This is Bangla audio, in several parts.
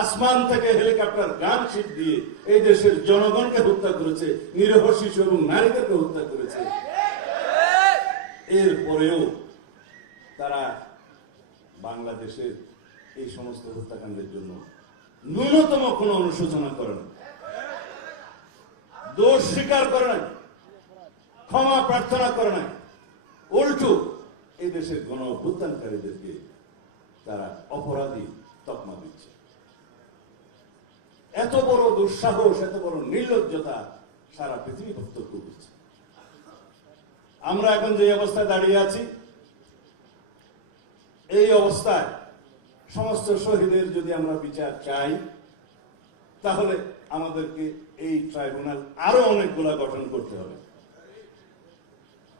আসমান থেকে হেলিকপ্টার গান শিপ দিয়ে এই দেশের জনগণকে হত্যা করেছে, নিরহ শিশু এবং নারীদেরকে হত্যা করেছে। এরপরেও তারা বাংলাদেশের এই সমস্ত হত্যাকাণ্ডের জন্য ন্যূনতম কোনো অনুশোচনা করে না। দোষ স্বীকার করে না ক্ষমা প্রার্থনা করে না উল্টো, এই দেশের গণ অভ্যুত্থানকারীদেরকে তারা অপরাধী তকমা দিচ্ছে। এত বড় দুঃসাহস, এত বড় নির্লজ্জতা সারা পৃথিবী বক্তব্য করছে। আমরা এখন যে অবস্থায় দাঁড়িয়ে আছি, এই অবস্থায় সমস্ত শহীদের যদি আমরা বিচার চাই, তাহলে আমাদেরকে এই ট্রাইব্যুনাল আরও অনেকগুলা গঠন করতে হবে।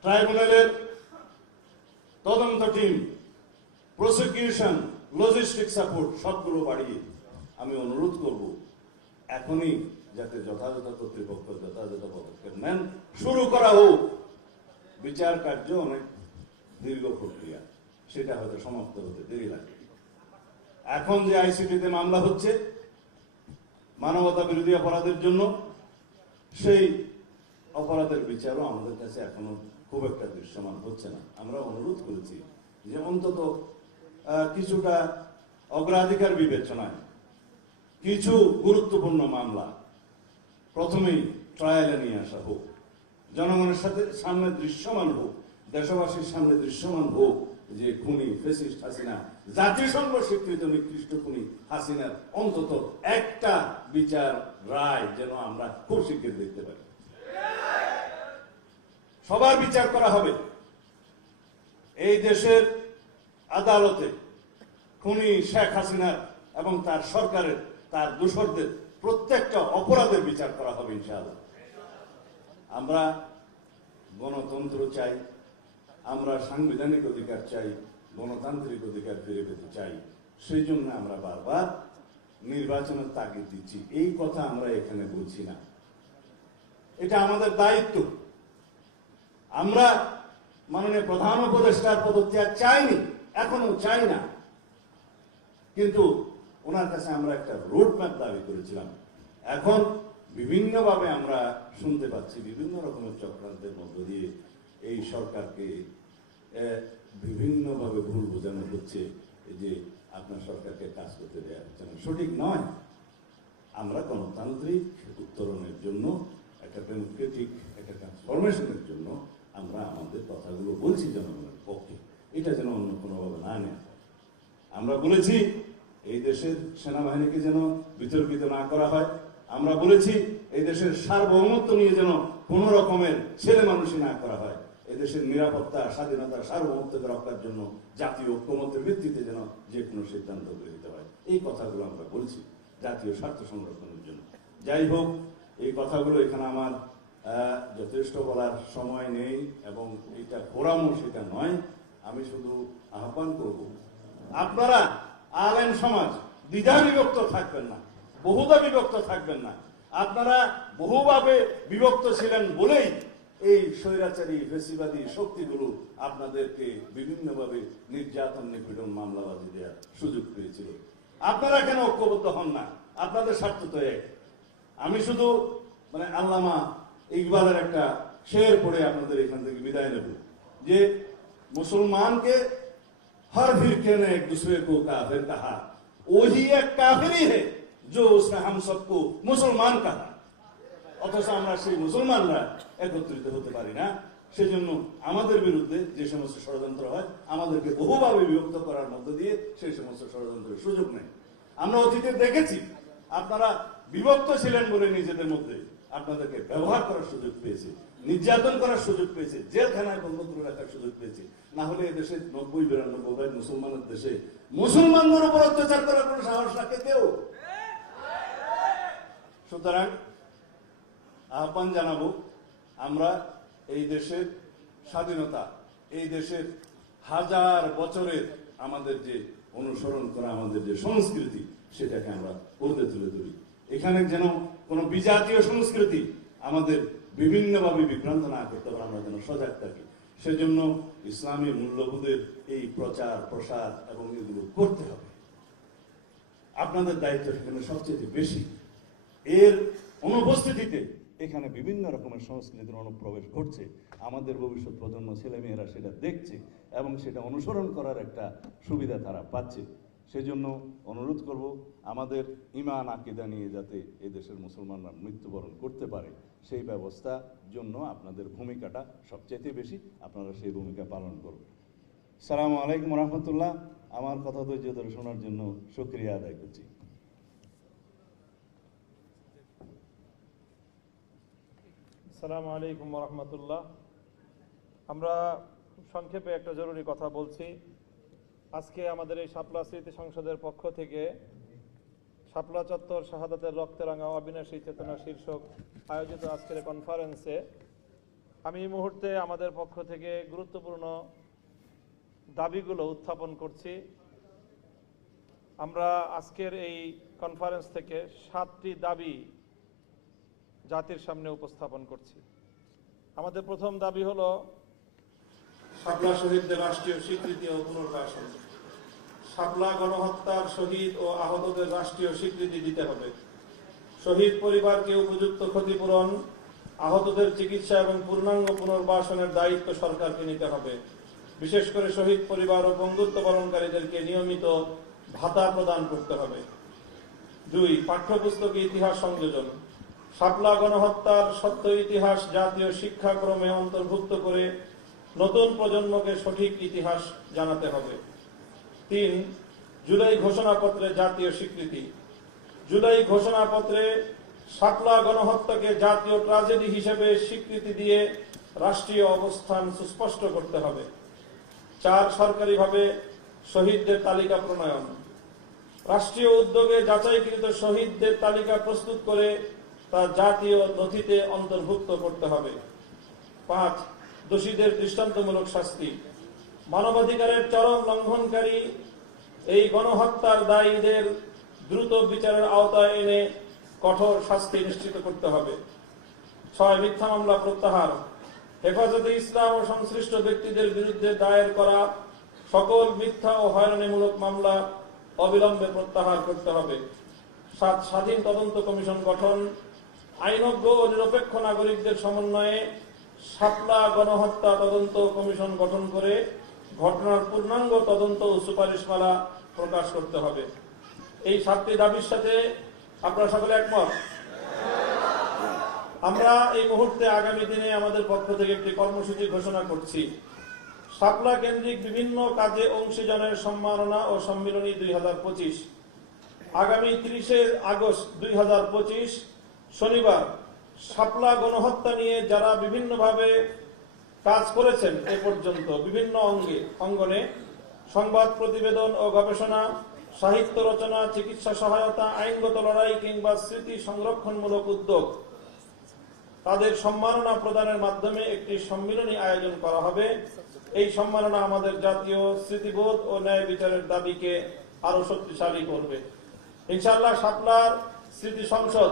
ট্রাইব্যুনালের তদন্ত টিম প্রসিকিউশন লজিস্টিক সাপোর্ট সবগুলো বাড়িয়ে আমি অনুরোধ করব এখনই যাতে যথাযথ কর্তৃপক্ষ যথাযথ পদক্ষেপ নেন, শুরু করা হোক। বিচার কার্য অনেক দীর্ঘ প্রক্রিয়া, সেটা হয়তো সমাপ্ত হতে দেরি লাগে এখন যে আইসিটিতে মামলা হচ্ছে, মানবতা বিরোধী অপরাধের জন্য, সেই অপরাধের বিচারও আমাদের কাছে এখনও খুব একটা দৃশ্যমান হচ্ছে না। আমরা অনুরোধ করেছি যে অন্তত কিছুটা অগ্রাধিকার বিবেচনায় কিছু গুরুত্বপূর্ণ মামলা। প্রথমেই ট্রায়ালে নিয়ে আসা হোক, জনগণের সাথে সামনে দৃশ্যমান হোক, দেশবাসীর সামনে দৃশ্যমান হোক, যে খুনি ফেসিস্ট হাসিনা, জাতিসংঘ স্বীকৃত নিকৃষ্ট খুনি হাসিনার অন্তত একটা বিচার রায় যেন আমরা খুব শীঘ্র দেখতে পাই। সবার বিচার করা হবে। এই দেশের আদালতে খুনি শেখ হাসিনার এবং তার সরকারের তার দোসরদের প্রত্যেকটা অপরাধের বিচার করা হবে, ইনশাআল্লাহ। আমরা গণতন্ত্র চাই, আমরা সাংবিধানিক অধিকার চাই, গণতান্ত্রিক অধিকার ফিরে পেতে চাই, সেই জন্য আমরা বারবার নির্বাচনের তাগিদ দিচ্ছি। এই কথা আমরা এখানে বলছি না। এটা আমাদের দায়িত্ব। আমরা মাননীয় প্রধান উপদেষ্টার পদত্যাগ চাইনি, এখনও চাই না। কিন্তু ওনার কাছে আমরা একটা রোড ম্যাপ দাবি করেছিলাম। এখন বিভিন্নভাবে আমরা শুনতে পাচ্ছি বিভিন্ন রকমের চক্রান্তের মধ্য দিয়ে এই সরকারকে বিভিন্নভাবে ভুল বোঝানো হচ্ছে যে আপনার সরকারকে কাজ করতে দেওয়া হচ্ছে না। সঠিক নয়। আমরা গণতান্ত্রিক উত্তরণের জন্য, একটা ডেমোক্রেটিক একটা ট্রান্সফরমেশনের জন্য আমরা আমাদের কথাগুলো বলছি জনগণের পক্ষে। এটা যেন অন্য কোনোভাবে না নেওয়া আমরা বলেছি এই দেশের সেনাবাহিনীকে যেন বিতর্কিত না করা হয়। আমরা বলেছি, এই দেশের সার্বভৌমত্ব নিয়ে যেন কোন রকমের ছেলে মানুষই না করা হয়। এই দেশের নিরাপত্তা, স্বাধীনতা, সার্বভৌমত্বকে রক্ষার জন্য জাতীয় ঐক্যমত্যের ভিত্তিতে যেন যে কোনো সিদ্ধান্ত গৃহীত হয়। এই কথাগুলো আমরা বলছি জাতীয় স্বার্থ সংরক্ষণের জন্য। যাই হোক, এই কথাগুলো এখানে আমার যথেষ্ট বলার সময় নেই এবং এটা ফোরামও সেটা নয়। আমি শুধু আহ্বান করব, আপনারা আলেম সমাজ, দ্বিধা বিভক্ত থাকবেন না, বহুদা বিভক্ত থাকবেন না। আপনারা বহুভাবে বিভক্ত ছিলেন বলেই এই স্বৈরাচারী, ফেসিবাদী শক্তিগুলো আপনাদেরকে বিভিন্নভাবে নির্যাতন, নিপীড়ন, মামলাবাজি দেওয়ার সুযোগ পেয়েছিল। আপনারা কেন ঐক্যবদ্ধ হন না? আপনাদের স্বার্থ তো এক। আমি শুধু মানে আল্লামা ইকবালের একটা শের পড়ে আপনাদের এখান থেকে বিদায় নেব, যে মুসলমানকে हर फिरके ने एक दूसरे को काफिर कहा वही एक काफिर ही है जो उसने हम सबको मुसलमान कहा অথচ আমরা সেই মুসলমানরা একত্রিত হতে পারি না সেজন্য আমাদের বিরুদ্ধে যে সমস্ত ষড়যন্ত্র হয় আমাদেরকে বহুভাবে বিভক্ত করার মধ্য দিয়ে সেই সমস্ত ষড়যন্ত্রের সুযোগ নেই আমরা অতীতে দেখেছি আপনারা বিভক্ত ছিলেন বলে নিজেদের মধ্যে আপনাদেরকে ব্যবহার করার সুযোগ পেয়েছে, নির্যাতন করার সুযোগ পেয়েছে, জেলখানায় বন্ধ করে রাখার সুযোগ পেয়েছে। না হলে এদেশে নব্বই, বিরানব্বই ভাগ মুসলমানের দেশে মুসলমানদের উপর অত্যাচার করার কোনো সাহস রাখে কেউ? সুতরাং আহ্বান জানাব, আমরা এই দেশের স্বাধীনতা, এই দেশের হাজার বছরের আমাদের যে অনুসরণ করা, আমাদের যে সংস্কৃতি, সেটাকে আমরা করতে তুলে ধরি। এখানে যেন কোনো বিজাতীয় সংস্কৃতি আমাদের বিভিন্নভাবে বিভ্রান্ত না করতে পারে আমরা যেন সজাগ থাকি। সেজন্য ইসলামী মূল্যবোধের এই প্রচার, প্রসার এবং এগুলো করতে হবে। আপনাদের দায়িত্ব সেখানে সবচেয়ে বেশি। এর অনুপস্থিতিতে এখানে বিভিন্ন রকমের সংস্কৃতির অনুপ্রবেশ ঘটছে। আমাদের ভবিষ্যৎ প্রজন্ম ছেলেমেয়েরা সেটা দেখছে এবং সেটা অনুসরণ করার একটা সুবিধা তারা পাচ্ছে। সেজন্য অনুরোধ করব আমাদের ইমান আকিদা নিয়ে যাতে এই দেশের মুসলমানরা মৃত্যুবরণ করতে পারে, সেই ব্যবস্থার জন্য আপনাদের ভূমিকাটা সবচাইতে বেশি আপনারা সেই ভূমিকা পালন করবেন সালামু আলাইকুম রহমতুল্লাহ। আমার কথা ধৈর্য ধরে শোনার জন্য শুক্রিয়া আদায় করছি। আসসালামু আলাইকুম রহমতুল্লাহ। আমরা সংক্ষেপে একটা জরুরি কথা বলছি। আজকে আমাদের এই শাপলা স্মৃতি সংসদের পক্ষ থেকে শাপলা চত্বর শাহাদাতের রক্তরাঙা অবিনাশী চেতনা শীর্ষক আয়োজিত আজকের কনফারেন্সে আমি এই মুহূর্তে আমাদের পক্ষ থেকে গুরুত্বপূর্ণ দাবিগুলো উত্থাপন করছি। আমরা আজকের এই কনফারেন্স থেকে সাতটি দাবি জাতির সামনে উপস্থাপন করছি। আমাদের প্রথম দাবি হলো শাপলা শহীদদের রাষ্ট্রীয় স্বীকৃতি ও পুনর্বাসন। শাপলা গণহত্যার শহীদ ও আহতদের রাষ্ট্রীয় স্বীকৃতি দিতে হবে। শহীদ পরিবারকে উপযুক্ত ক্ষতিপূরণ, আহতদের চিকিৎসা এবং পূর্ণাঙ্গ পুনর্বাসনের দায়িত্ব সরকারকে নিতে হবে। বিশেষ করে শহীদ পরিবার ও বন্ধুত্ব পালনকারীদেরকে নিয়মিত ভাতা প্রদান করতে হবে। দুই, পাঠ্যপুস্তকে ইতিহাস সংযোজন। শাপলা গণহত্যার সত্য ইতিহাস জাতীয় শিক্ষাক্রমে অন্তর্ভুক্ত করে নতুন প্রজন্মকে সঠিক ইতিহাস জানাতে হবে। তিন, জুলাই ঘোষণাপত্রে জাতীয় স্বীকৃতি। জুলাই ঘোষণাপত্রে শাপলা গণহত্যাকে জাতীয় ট্রাজেডি হিসেবে স্বীকৃতি দিয়ে রাষ্ট্রীয় অবস্থান সুস্পষ্ট করতে হবে। চার, সরকারিভাবে শহীদদের তালিকা প্রণয়ন। রাষ্ট্রীয় উদ্যোগে যাচাইকৃত শহীদদের তালিকা প্রস্তুত করে তা জাতীয় নথিতে অন্তর্ভুক্ত করতে হবে। পাঁচ দোষীদের দৃষ্টান্তমূলক শাস্তি। মানবাধিকারের চরম লঙ্ঘনকারী এই গণহত্যার দায়ীদের দ্রুত বিচারের আওতায় এনে কঠোর শাস্তি নিশ্চিত করতে হবে। ছয়, মিথ্যা মামলা প্রত্যাহার। হেফাজতে ইসলাম ও সংশ্লিষ্ট ব্যক্তিদের বিরুদ্ধে দায়ের করা সকল মিথ্যা ও হয়রানিমূলক মামলা অবিলম্বে প্রত্যাহার করতে হবে। সাত, স্বাধীন তদন্ত কমিশন গঠন। আইনজ্ঞ ও নিরপেক্ষ নাগরিকদের সমন্বয়ে শাপলা গণহত্যা তদন্ত কমিশন গঠন করে ঘটনার পূর্ণাঙ্গ তদন্ত ও সুপারিশমালা প্রকাশ করতে হবে। এই সাতটি দাবির সাথে আপনারা সকলে একমত? আমরা এই মুহূর্তে আগামী দিনে আমাদের পক্ষ থেকে একটি কর্মসূচি ঘোষণা করছি। শাপলা কেন্দ্রিক বিভিন্ন কাজে অংশীজনের সম্মাননা ও সম্মিলনী দুই হাজার পঁচিশ। আগামী তিরিশে আগস্ট দুই হাজার পঁচিশ, শনিবার শাপলা গণহত্যা নিয়ে যারা বিভিন্নভাবে কাজ করেছেন এ পর্যন্ত, বিভিন্ন অঙ্গে, অঙ্গনে, সংবাদ প্রতিবেদন ও গবেষণা, সাহিত্য রচনা, চিকিৎসা সহায়তা, আইনগত লড়াই কিংবা স্মৃতি সংরক্ষণমূলক উদ্যোগ, তাদের সম্মাননা প্রদানের মাধ্যমে একটি সম্মিলনী আয়োজন করা হবে। এই সম্মাননা আমাদের জাতীয় স্মৃতিবোধ ও ন্যায় বিচারের দাবিকে আরও শক্তিশালী করবে। ইনশাআল্লাহ শাপলার স্মৃতি সংসদ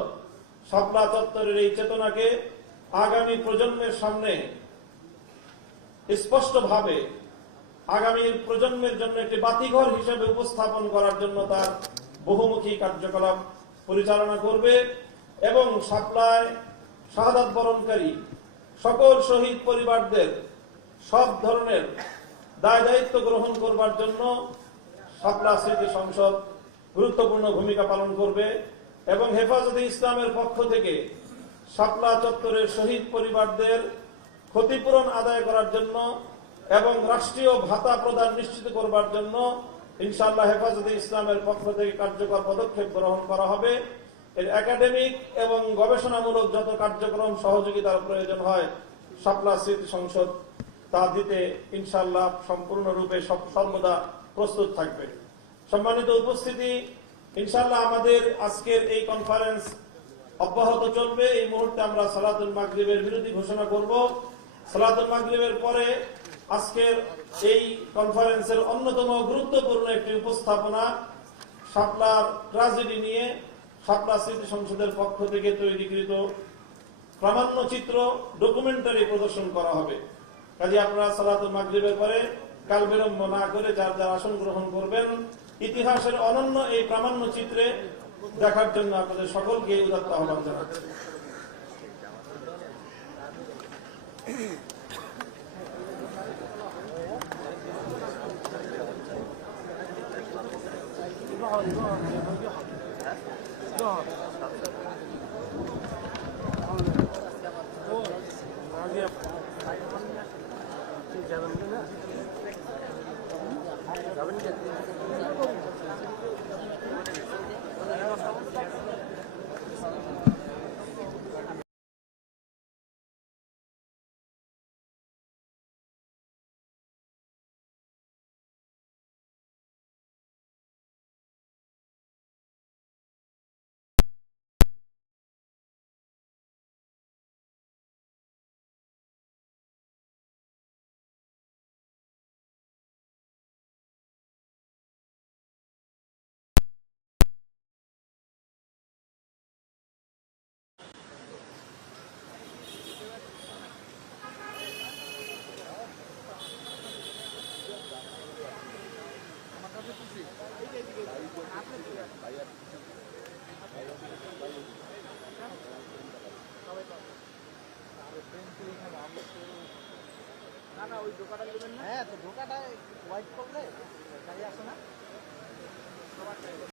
শাপলা চত্বরের এই চেতনাকে আগামী প্রজন্মের সামনে স্পষ্টভাবে আগামীর প্রজন্মের জন্য একটি বাতিঘর হিসেবে উপস্থাপন করার জন্য তার বহুমুখী কার্যকলাপ পরিচালনা করবে এবং সাপ্লায় শাহাদাত বরণকারী সকল শহীদ পরিবারদের সব ধরনের দায় দায়িত্ব গ্রহণ করবার জন্য সাপলা স্মৃতি সংসদ গুরুত্বপূর্ণ ভূমিকা পালন করবে। এবং হেফাজতে ইসলামের পক্ষ থেকে শাপলা চত্বরের শহীদ পরিবারদের ক্ষতিপূরণ আদায় করার জন্য এবং রাষ্ট্রীয় ভাতা প্রদান নিশ্চিত করবার জন্য ইনশাআল্লাহ হেফাজতে ইসলামের পক্ষ থেকে কার্যকর পদক্ষেপ গ্রহণ করা হবে। এর একাডেমিক এবং গবেষণামূলক যত কার্যক্রম সহযোগিতার প্রয়োজন হয়, শাপলা স্মৃতি সংসদ তা দিতে ইনশাল্লাহ সম্পূর্ণরূপে সর্বদা প্রস্তুত থাকবে। সম্মানিত উপস্থিতি ইনশাআল্লাহ আমাদের আজকের এই কনফারেন্স অব্যাহত চলবে। এই মুহূর্তে আমরা সালাতুল মাগরিবের বিরতি ঘোষণা করব। সালাতুল মাগরিবের পরে আজকের এই কনফারেন্সের অন্যতম গুরুত্বপূর্ণ একটি উপস্থাপনা শাপলার ট্রাজেডি নিয়ে শাপলা স্মৃতি সংসদের পক্ষ থেকে তৈরিকৃত প্রামাণ্য চিত্র ডকুমেন্টারি প্রদর্শন করা হবে। কাজে আপনারা সালাতুল মাগরিবের পরে কাল বিলম্ব না করে যার যার আসন গ্রহণ করবেন ইতিহাসের অনন্য এই প্রামাণ্য চিত্রে দেখার জন্য আপনাদের সকলকে উদাত্ত আহ্বান জানাচ্ছি। হ্যাঁ তো ঢোকাটা